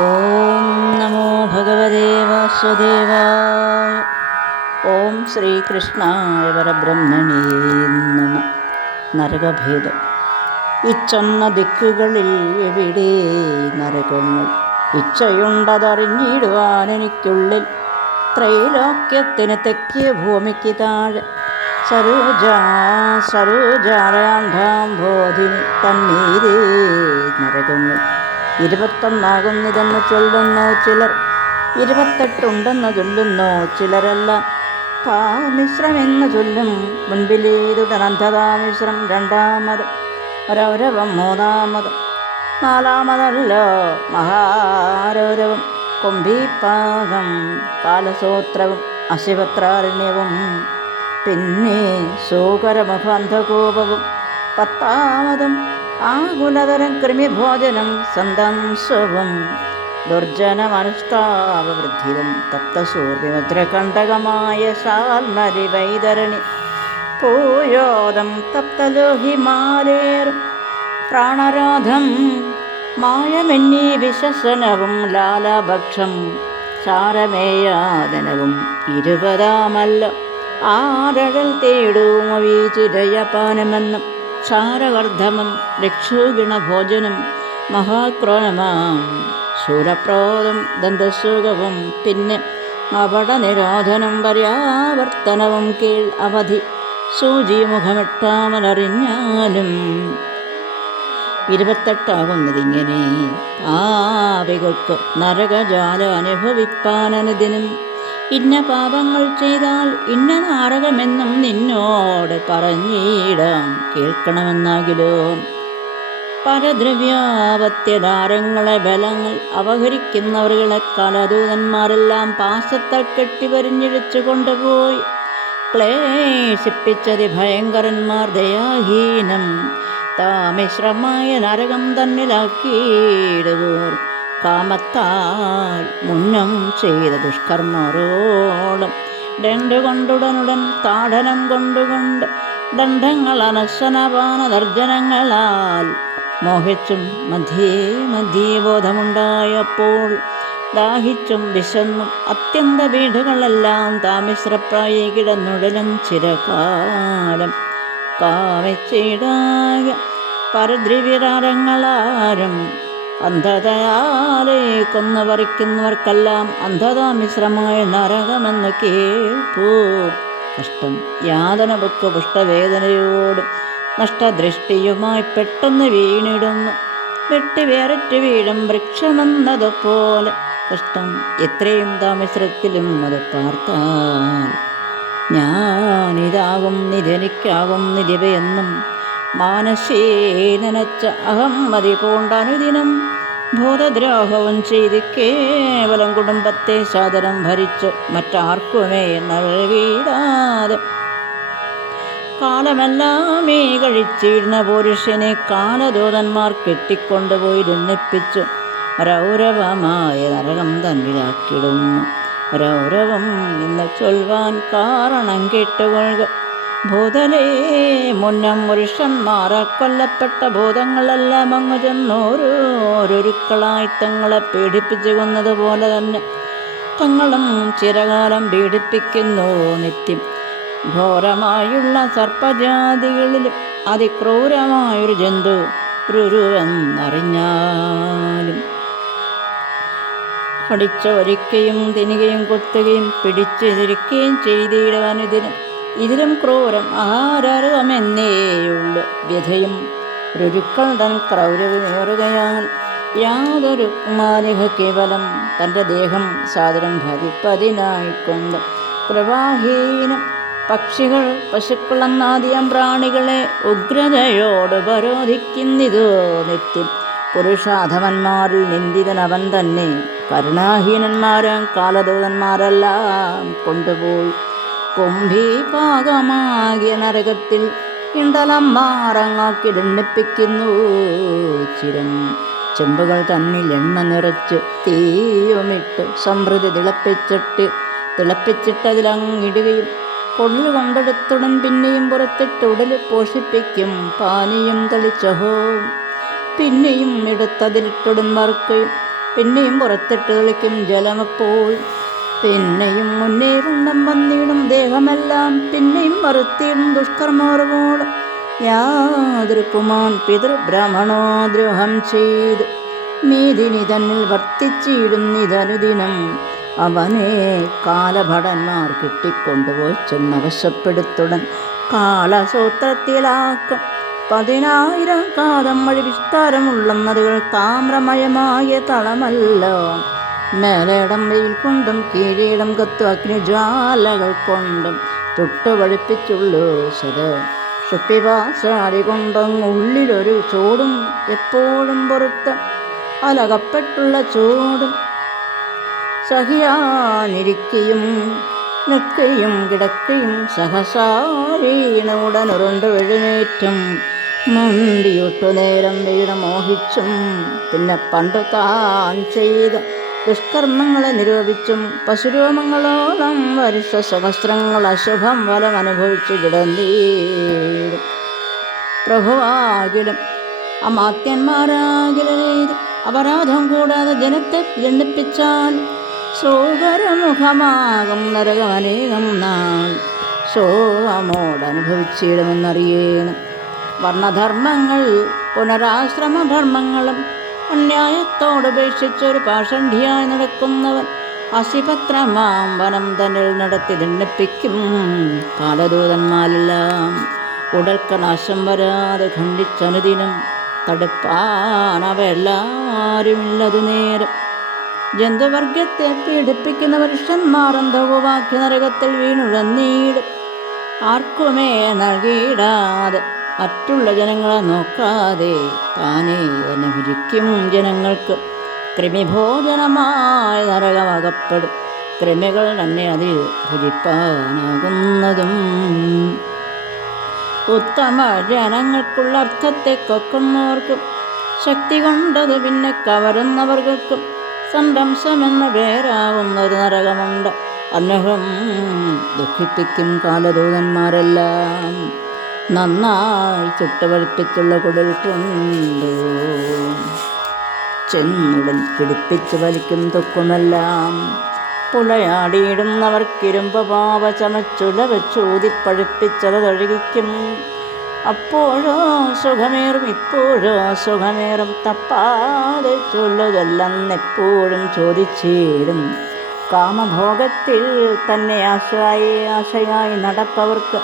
ഓം നമോ ഭഗവതേ വാസുദേവായ. ഓം ശ്രീകൃഷ്ണായ പരബ്രഹ്മണേ നമ. നരകഭേദം. ഇച്ചൊന്ന ദിക്കുകളിൽ എവിടെ നരകങ്ങൾ? ഇച്ഛയുണ്ടതറിഞ്ഞിടുവാൻ എനിക്കുള്ളിൽ. ത്രൈലോക്യത്തിന് തെക്കിയ ഭൂമിക്ക് താഴെ സരോജാലയാണ്ഡാംബോധിനി തന്നീരേ നരകങ്ങൾ. 21 ചൊല്ലുന്നു ചിലർ, 28 ചൊല്ലുന്നു ചിലരെല്ലാം. താമിശ്രമെന്ന് ചൊല്ലും മുൻപിലേതുടനന്ധതാമിശ്രം രണ്ടാമത്, രൗരവം മൂന്നാമത്, നാലാമതല്ലോ മഹാരൗരവം. കുംഭീപാകം കാലസൂത്രവും അശിപത്രാരണ്യവും, പിന്നെ സൂകരമുഖാന്ധകോപവും. 10 ആകുലതരം കൃമിഭോജനം സന്തംസവും, ദുർജനമനുഷ്ടാവവൃദ്ധിതം തപ്തസൂര്യഭദ്രകണ്ഠകമായ ശാൽമരി വൈതരണി. പൂയോദം തപ്തലോഹിമാലേറും പ്രാണരോധം മായമെന്നീ വിശസനവും ലാലഭക്ഷം ചാരമേയാദനവും. 20 ആരഴൽ തേടുമോ വീചിരയപാനമെന്നും ക്ഷാരവർദ്ധമം രക്ഷോഗുണഭോജനം മഹാക്രോനമാം ശൂരപ്രോദം ദന്തസുഖവും. പിന്നെ അപടനിരോധനം പര്യാവർത്തനവും കീഴ് അവധി സൂചിമുഖമെട്ടാമലറിഞ്ഞാലും. 28 പാപികൾക്ക് നരകജാല അനുഭവിപ്പാനനുദിനം. ഇന്ന പാപങ്ങൾ ചെയ്താൽ ഇന്ന നാരകമെന്നും നിന്നോട് പറഞ്ഞിടാം കേൾക്കണമെന്നാകിലോ. പരദ്രവ്യാപത്യധാരങ്ങളെ ബലങ്ങൾ അപഹരിക്കുന്നവர்களെ കാലദൂതന്മാരെല്ലാം പാശത്താൽ കെട്ടിവരിഞ്ഞിഴിച്ചു കൊണ്ടുപോയി ക്ലേശിപ്പിച്ചതി ഭയങ്കരന്മാർ ദയാഹീനം. താമിശ്രമായ നരകം തന്നിലാക്കിയിടുവോർ കാമത്താൽ മുന്നം ചെയ്ത ദുഷ്കർമ്മരോളം. ദണ്ഡുകൊണ്ടുടനുടൻ താടനം കൊണ്ടുകൊണ്ട് ദണ്ഡങ്ങൾ അനശനപാനദർജനങ്ങളാൽ മോഹിച്ചും മധ്യേ ബോധമുണ്ടായപ്പോൾ ദാഹിച്ചും വിശന്നും അത്യന്ത പീഠകളെല്ലാം താമിശ്രപ്രായി കിടന്നുടലും ചിരകാലം കാമിച്ചിടായ പരദ്രവ്യതാരങ്ങളാരും. അന്ധതയാലേ കൊന്നു പറിക്കുന്നവർക്കെല്ലാം അന്ധതാമിശ്രമായ നരകമെന്ന് കേൾപ്പൂ. കഷ്ടം യാതന പൊക്ക് പുഷ്ടവേദനയോടും നഷ്ടദൃഷ്ടിയുമായി പെട്ടെന്ന് വീണിടുന്നു. വെട്ടി വേറിട്ട് വീഴും വൃക്ഷമെന്നതുപോലെ കഷ്ടം എത്രയും താമിശ്രത്തിലും അത് പാർത്താൽ. ഞാനിതാകും നിധനിക്കാകും നിധിവയെന്നും മാനസേ നനച്ച അഹമ്മതി പൂണ്ടനുദിനം. ഭൂതദ്രോഹവും ചെയ്ത് കേവലം കുടുംബത്തെ സാദരം ഭരിച്ച് മറ്റാർക്കുമേ നൽകിയിടാതെ കാലമെല്ലാമേ കഴിച്ചിരുന്ന പുരുഷനെ കാലദൂതന്മാർ കെട്ടിക്കൊണ്ടുപോയി രണ്ണിപ്പിച്ചു രൗരവമായ നരകം തന്നിലാക്കിടുന്നു. രൗരവം എന്ന് ചൊൽവാൻ കാരണം കേട്ടുകൊള്ളുക. ഭൂതലേ മുന്നം പുരുഷന്മാരാൽ കൊല്ലപ്പെട്ട ഭൂതങ്ങളെല്ലാം അങ്ങ് ചെന്നോരോരുക്കളായി തങ്ങളെ പീഡിപ്പിച്ചു കൊന്നതുപോലെ തന്നെ തങ്ങളും ചിരകാലം പീഡിപ്പിക്കുന്നു നിത്യം. ഘോരമായുള്ള സർപ്പജാതികളിലും അതിക്രൂരമായൊരു ജന്തു രുരുവെന്നറിഞ്ഞാലും കടിച്ചൊരിക്കുകയും തിന്നുകയും കൊത്തുകയും പിടിച്ചെതിരിക്കുകയും ചെയ്തിടുവാനിതിനും. ഇതിലും ക്രൂരം ആരവമെന്നേയുള്ളു വ്യഥയും. രുരുക്കൾ തൻ ക്രൗരവമേറുകയാൽ യാതൊരു മാലിക കേവലം തൻ്റെ ദേഹം സാദരം ഭരിപ്പതിനായിക്കൊണ്ട് കൃപാഹീനം പക്ഷികൾ പശുക്കളെന്നാദിയം പ്രാണികളെ ഉഗ്രതയോട് ഉപരോധിക്കുന്നിതോ നിത്യം. പുരുഷാധമന്മാരിൽ നിന്ദിതനവൻ തന്നെ. കരുണാഹീനന്മാരും കാലദൂതന്മാരെല്ലാം കൊണ്ടുപോയി കുംഭീപാകമാകിയ നരകത്തിൽ ഇണ്ടലന്മാരങ്ങാക്കി ദണ്ഡിപ്പിക്കുന്നു. ചിരം ചെമ്പുകൾ തന്നിൽ എണ്ണ നിറച്ച് തീയുമിട്ട് സമൃദ്ധി തിളപ്പിച്ചിട്ടതിലങ്ങിടുകയും കൊള്ളുകൊണ്ടെടുത്തുടൻ പിന്നെയും പുറത്തിട്ട് ഉടല് പോഷിപ്പിക്കും. പാനീയം തളിച്ചഹോ പിന്നെയും എടുത്തതിലിട്ടുടൻ വറുക്കുകയും പിന്നെയും പുറത്തിട്ട് തെളിക്കും ജലമപ്പോൾ. പിന്നെയും മുന്നേറുണ്ടം വന്നിടും ദേഹമെല്ലാം, പിന്നെയും വറുത്തിടും ദുഷ്കർമ്മോർവോളം. യാതൊരുക്കുമാൻ പിതൃബ്രാഹ്മണോദ്രോഹം ചെയ്ത് മേദിനി തന്നിൽ വർത്തിച്ചിടുന്നിതനുദിനം. അവനെ കാലഭടന്മാർ കിട്ടിക്കൊണ്ടുപോയി ചെന്നവശപ്പെടുത്തുടൻ കാളസൂത്രത്തിലാക്കും. 10,000 കാതം വഴി വിസ്താരമുള്ള നദികൾ താമ്രമയമായ തളമല്ല. മേലേടം വെയിൽ കൊണ്ടും കീഴേടം കത്തു അഗ്നിജ്വാലകൾ കൊണ്ടും ചുട്ടുവഴിപ്പിച്ചുള്ളൂ സത് ഷുപ്പിവാസാടി കൊണ്ടങ്ങ് ഉള്ളിലൊരു ചൂടും എപ്പോഴും പുറത്ത് അലകപ്പെട്ടുള്ള ചൂടും. സഹിയാനിരിക്കയും നിൽക്കുകയും കിടക്കുകയും സഹസാരീണ ഉടനുരുണ്ട് എഴുന്നേറ്റും മണ്ടിയൊട്ടു നേരം വീണ മോഹിച്ചും. പിന്നെ പണ്ടു താൻ ചെയ്ത ദുഷ്കർമ്മങ്ങളെ നിരൂപിച്ചും പശുരോമങ്ങളോളം വർഷ സഹസ്രങ്ങൾ അശുഭം ഫലം അനുഭവിച്ചു കിടന്നീടും. പ്രഭുവാകിലും അമാത്യന്മാരാകിലും അപരാധം കൂടാതെ ജനത്തെ ജനിപ്പിച്ചാൽ സോകരമുഖമാകും നരകമനേകം നാൾ ശോകമോടനുഭവിച്ചിടുമെന്നറിയണം. വർണ്ണധർമ്മങ്ങൾ പുനരാശ്രമധർമ്മങ്ങളും അന്യായത്തോടുപേക്ഷിച്ചൊരു പാഷണ്ഡിയായി നടക്കുന്നവൻ അസിപത്രമാം വനം തന്നിൽ നടത്തി ദണ്ഡിപ്പിക്കും. കാലദൂതന്മാരെല്ലാം ഉടൽക്ക നാശം വരാതെ ഖണ്ഡിച്ചനുദിനം തടുപ്പാനവയെല്ലാരുമില്ലതു നേരം. ജന്തുവർഗത്തെ പീഡിപ്പിക്കുന്ന പുരുഷന്മാർ അന്ധകുവാക്യ നരകത്തിൽ വീണുഴന്നീടും. ആർക്കുമേ നൽകിയിടാതെ മറ്റുള്ള ജനങ്ങളെ നോക്കാതെ താനേ തന്നെ ഭുജിക്കും. ജനങ്ങൾക്ക് കൃമിഭോജനമായ നരകമകപ്പെടും. കൃമികൾ തന്നെ അതിൽ ഭുജിപ്പാനാകുന്നതും. ഉത്തമ ജനങ്ങൾക്കുള്ള അർത്ഥത്തെ കൊക്കുന്നവർക്കും ശക്തി കൊണ്ടത് പിന്നെ കവരുന്നവർക്കും സംരംശമെന്ന പേരാകുന്നൊരു നരകമുണ്ട്. അന്നഹം ദുഃഖിപ്പിക്കും കാലദൂതന്മാരെല്ലാം. നന്നായി ചുട്ടുവഴുപ്പിച്ചുള്ള കുടിൽ കൊണ്ടു ചെന്നുടൻ പിടിപ്പിച്ചു വലിക്കും തൊക്കുമെല്ലാം. പുലയാടിയിടുന്നവർക്കിരുമ്പ പാവ ചമച്ചുല വെച്ചൂതിപ്പഴുപ്പിച്ചത് തൊഴുകിക്കും. അപ്പോഴോ സുഖമേറും ഇപ്പോഴോ സുഖമേറും തപ്പാതെ ചൊല്ലുചൊല്ലെന്നെപ്പോഴും ചോദിച്ചിടും. കാമഭോഗത്തിൽ തന്നെ ആശയായി നടപ്പവർക്ക്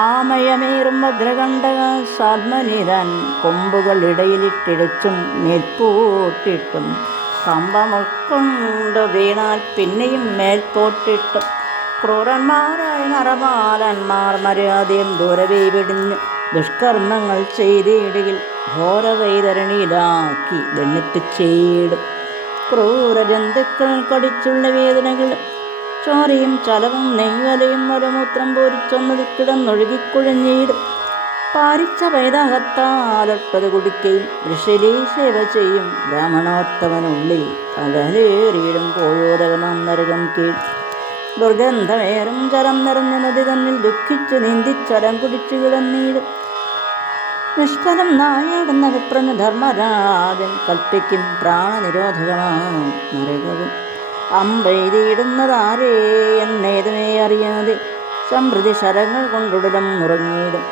ആമയമേറും ഭദ്രകണ്ഠക സാത്മനിരൻ കൊമ്പുകൾ ഇടയിലിട്ടിടിച്ചും മേൽപോട്ടിട്ടും കമ്പം ഉൾക്കൊണ്ടു വീണാൽ പിന്നെയും മേൽപോട്ടിട്ടും ക്രൂരന്മാരായ നരപാലന്മാർ മര്യാദയും ദൂരവേ വെടിഞ്ഞ് ദുഷ്കർമ്മങ്ങൾ ചെയ്തിടുകിൽ ഘോരവൈതരണിയിലാക്കി ദണ്ഡിപ്പിച്ചിടും. ക്രൂരജന്തുക്കൾ കടിച്ചുള്ള വേദനകൾ ചോരയും ചലവും നെയ്വലയും മലമൂത്രം പോരിച്ചൊന്നത് കിടന്നൊഴുകിക്കുഴഞ്ഞിടും. പാരിച്ച വൈദാഹത്താലൊട്ടത് കുടിക്കുകയും ഋഷിലീ സേവ ചെയ്യും. ബ്രാഹ്മണോത്തമനുള്ളിൽ പകലേറിയിടും കോഴോദകമാം നരകം കീഴ്. ദുർഗന്ധമേറും ജലം നിറഞ്ഞ നദി തന്നിൽ ദുഃഖിച്ചു നീന്തിച്ചലം കുടിച്ചു കിടന്നിടും. നിഷ്ഫലം നായാടുന്ന വിപ്രന് ധർമ്മരാജൻ കൽപ്പിക്കും പ്രാണനിരോധകമാണ് നരകവും. അമ്പെയ്തിടുന്നതാരേ എന്നേതുമേ അറിയാതെ സമൃദ്ധി ശരങ്ങൾ കൊണ്ടുടലും ഉറങ്ങിയിടും.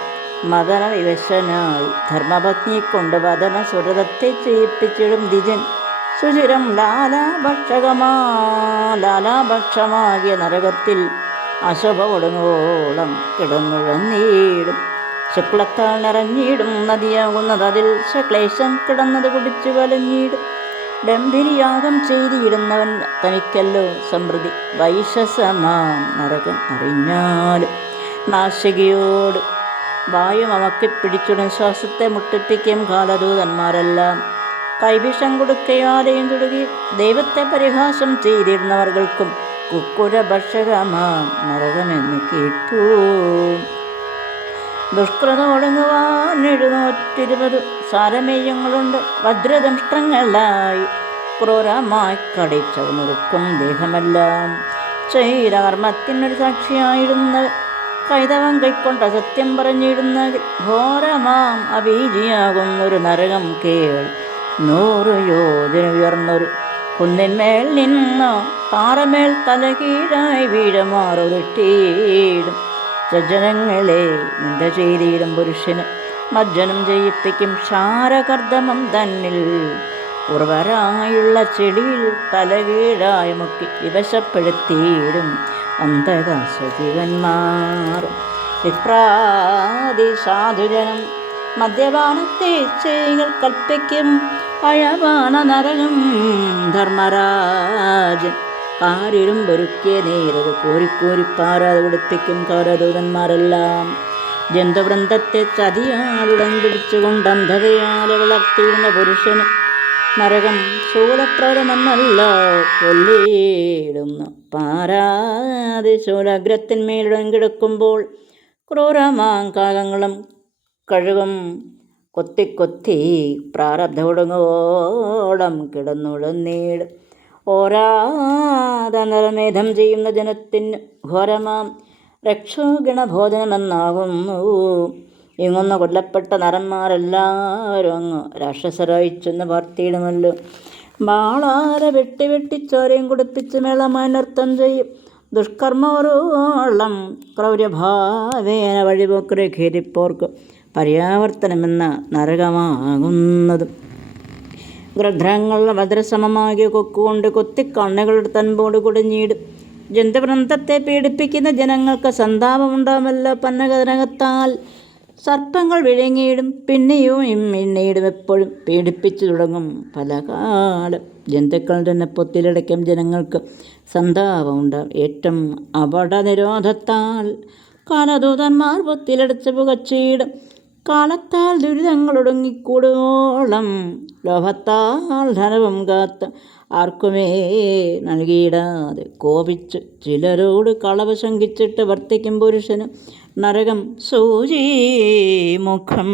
മദന വിവശനായി ധർമ്മപത്നിയെ കൊണ്ട് വദന സുരതത്തെ ചെയ്യിപ്പിച്ചിടും ദ്വിജൻ. സുചിരം ലാലാഭക്ഷമാകിയ നരകത്തിൽ അശുഭ ഒടുങ്ങോളം കിടന്നുഴന്നീടും. ശുക്ലത്താൽ നിറഞ്ഞിടും നദിയാകുന്നത് അതിൽ ശക്ലേശം കിടന്നത് കുടിച്ചു വലഞ്ഞിടും. ഡംഭിനിയാഗം ചെയ്തിടുന്നവൻ തനിക്കല്ലോ സമൃദ്ധി. വൈശസമാം നരകം അറിഞ്ഞാലും നാശികയോട് വായു അമക്കിപ്പിടിച്ചുടൻ ശ്വാസത്തെ മുട്ടിപ്പിക്കും കാലദൂതന്മാരെല്ലാം. കൈവിഷം കൊടുക്കയാലെയും തുടങ്ങി ദൈവത്തെ പരിഹാസം ചെയ്തിരുന്നവർക്കും കുക്കുരഭക്ഷകമാം നരകമെന്ന് കേട്ടു. ദുഷ്കൃത ഒടുങ്ങുവാൻ 720 സാരമേയങ്ങളുണ്ട്. വജ്രദംഷ്ട്രങ്ങളായി ക്രൂരമായി കടിച്ചവ മുറുക്കും ദേഹമെല്ലാം. ശരീരകർമ്മത്തിനൊരു സാക്ഷിയായിരുന്നവർ കൈതവം കൈക്കൊണ്ട സത്യം പറഞ്ഞിടുന്ന ഘോരമാം അബീജിയാകുന്നൊരു നരകം കേൾ. 100 യോജന ഉയർന്നൊരു കുന്നിന്മേൽ നിന്ന് പാറമേൽ തലകീഴായി വീഴമാറുരുട്ടിയിടും സജ്ജനങ്ങളെ നിന്ദ ചെയ്തിടും പുരുഷന് മജ്ജനം ചെയ്യിപ്പിക്കും ക്ഷാരകർദ്ദമം തന്നിൽ ഉർവരായുള്ള ചെടിയിൽ തലകീഴായി മുക്കി വിവശപ്പെടുത്തിയിടും അന്ധകാശജീവന്മാർ. വിപ്രാതി സാധുജനം മദ്യപാനത്തെ ചെയ്കൾ കൽപ്പിക്കും അയപാന നരകം ധർമ്മരാജൻ കാരിരുമ്പൊരുക്കിയ നേരത് കോരിക്കോരിപ്പാരാതെ കുടിപ്പിക്കും കാരദൂതന്മാരെല്ലാം. ജന്തുവൃന്ദത്തെ ചതിയാളുടൻ പിടിച്ചുകൊണ്ട് അന്ധതയാലെ വളർത്തിയിരുന്ന പുരുഷന് നരകം ശൂലപ്രവരമെന്നല്ല കൊല്ലിയിടുന്നു. പാരാതി ശൂലഗ്രത്തിന്മേലുടൻ കിടക്കുമ്പോൾ ക്രൂരമാങ്കാകങ്ങളും കഴുകും കൊത്തിക്കൊത്തി പ്രാരബ്ധോടങ്ങോളം കിടന്നുഴന്നീട്. ഓരാതെ നരമേധം ചെയ്യുന്ന ജനത്തിന് ഘോരമാം രക്ഷോഗണഭോജനമെന്നാകുന്നു. ഇങ്ങൊന്ന് കൊല്ലപ്പെട്ട നരന്മാരെല്ലാവരും അങ്ങ് രാക്ഷസരായിച്ചെന്ന് വാർത്തയിടുമല്ലോ. ബാളാരെ വെട്ടിച്ചോരയും കുടിപ്പിച്ച് മേളമായി നൃത്തം ചെയ്യും ദുഷ്കർമ്മവരോളം ക്രൗര്യഭാവേന വഴിപോക്കരെ ഖേദിപ്പോർക്ക് പര്യാവർത്തനമെന്ന നരകമാകുന്നതും. ഗൃധ്രങ്ങളുടെ ഭദ്രസമമാകിയ കൊക്കുകൊണ്ട് കൊത്തിക്കണ്ണുകളുടെ തൻപോട് കുടിഞ്ഞിടും. ജന്തുവൃന്ദത്തെ പീഡിപ്പിക്കുന്ന ജനങ്ങൾക്ക് സന്താപമുണ്ടാമല്ലോ. പന്നകനകത്താൽ സർപ്പങ്ങൾ വിഴുങ്ങിയിടും പിന്നെയും പിന്നീടും എപ്പോഴും പീഡിപ്പിച്ചു തുടങ്ങും പല കാലം. ജന്തുക്കൾ തന്നെ പൊത്തിലടയ്ക്കും ജനങ്ങൾക്ക് സന്താപമുണ്ടാകും. ഏറ്റവും അപടനിരോധത്താൽ കാലദൂതന്മാർ പൊത്തിലടച്ച് പുകച്ചിടും. കാലത്താൽ ദുരിതങ്ങളൊടുങ്ങിക്കൂടുവോളം ലോഭത്താൽ ധനവും കാത്ത് ആർക്കുമേ നൽകിയിടാതെ കോപിച്ച് ചിലരോട് കളവ് ശങ്കിച്ചിട്ട് വർത്തിക്കും പുരുഷന് നരകം സൂചിമുഖം.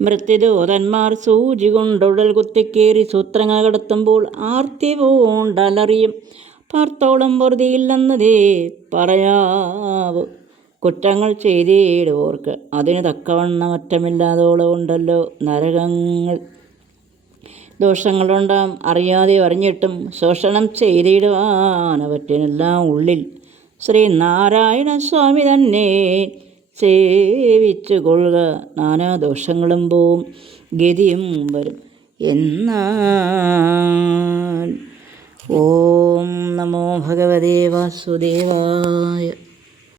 മൃത്യുദൂതന്മാർ സൂചി കൊണ്ടുടൽ കുത്തിക്കേറി സൂത്രങ്ങൾ കടത്തുമ്പോൾ ആർത്തി പൂണ്ടലറിയും പാർത്തോളം പൊറുതിയില്ലെന്നതേ പറയാവൂ. കുറ്റങ്ങൾ ചെയ്തിടുവോർക്ക് അതിന് തക്കവണ്ണം അറ്റമില്ലാതോളം ഉണ്ടല്ലോ നരകങ്ങൾ. ദോഷങ്ങളുണ്ടാം അറിയാതെ അറിഞ്ഞിട്ടും ശോഷണം ചെയ്തിടുവാനവറ്റിനെല്ലാം ഉള്ളിൽ ശ്രീനാരായണ സ്വാമി തന്നെ സേവിച്ചു കൊള്ളുക. നാനാ ദോഷങ്ങളും പോവും ഗതിയും വരും എന്നാൽ. ഓം നമോ ഭഗവതേ വാസുദേവായ.